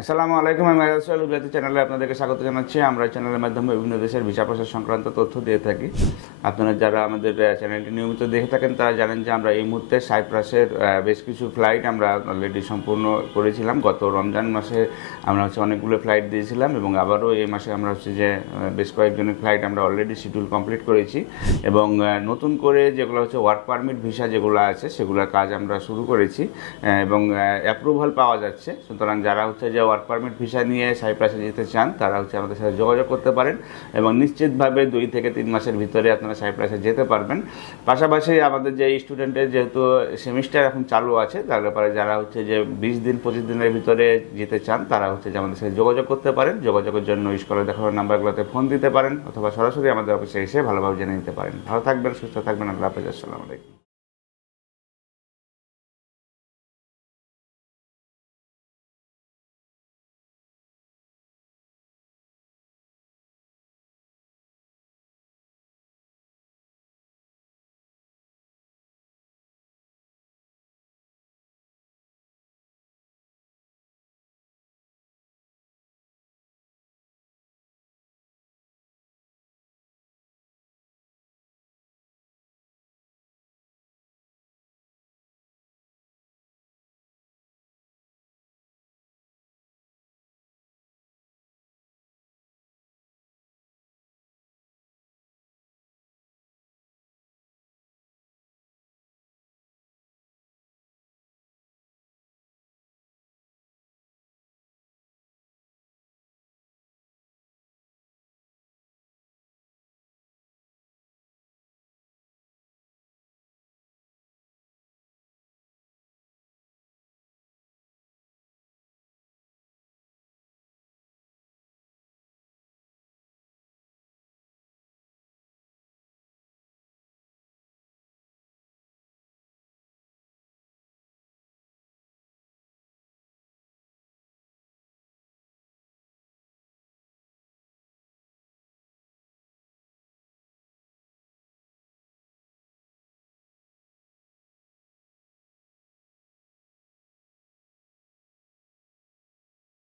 আসসালামু আলাইকুম। আমি আজহারুল বিলাতি চ্যানেলে আপনাদেরকে স্বাগত জানাচ্ছি। আমরা চ্যানেলের মাধ্যমে বিভিন্ন দেশের ভিসা প্রসেস সংক্রান্ত তথ্য দিয়ে থাকি। আপনারা যারা আমাদের চ্যানেলটি নিয়মিত দেখে থাকেন তারা জানেন যে আমরা এই মুহূর্তে সাইপ্রাসের বেশ কিছু ফ্লাইট আমরা অলরেডি সম্পূর্ণ করেছিলাম। গত রমজান মাসে আমরা অনেকগুলো ফ্লাইট দিয়েছিলাম এবং আবারও এই মাসে আমরা যে বেশ কয়েকজনের ফ্লাইট আমরা অলরেডি শিডিউল কমপ্লিট করেছি এবং নতুন করে যেগুলো ওয়ার্ক পারমিট ভিসা যেগুলো আছে সেগুলোর কাজ আমরা শুরু করেছি এবং অ্যাপ্রুভাল পাওয়া যাচ্ছে। সুতরাং যারা যে ওয়ার্ক পারমিট ভিসা নিয়ে সাইপ্রাসে যেতে চান তারা আমাদের সাথে যোগাযোগ করতে পারেন এবং নিশ্চিতভাবে 2 থেকে 3 মাসের ভিতরে আপনারা সাইপ্রাসে যেতে পারবেন। পাশাপাশি আমাদের যে স্টুডেন্টের যেহেতু সেমিস্টার এখন চালু আছে তার ব্যাপারে যারা যে 20 দিন 25 দিনের ভিতরে যেতে চান তারা যে আমাদের সাথে যোগাযোগ করতে পারেন। যোগাযোগের জন্য স্কুলে দেখানোর নাম্বারগুলোতে ফোন দিতে পারেন অথবা সরাসরি আমাদের অফিসে এসে ভালোভাবে জেনে নিতে পারেন। ভালো থাকবেন, সুস্থ থাকবেন। আল্লাহ হাফেজ। আসসালামু আলাইকুম।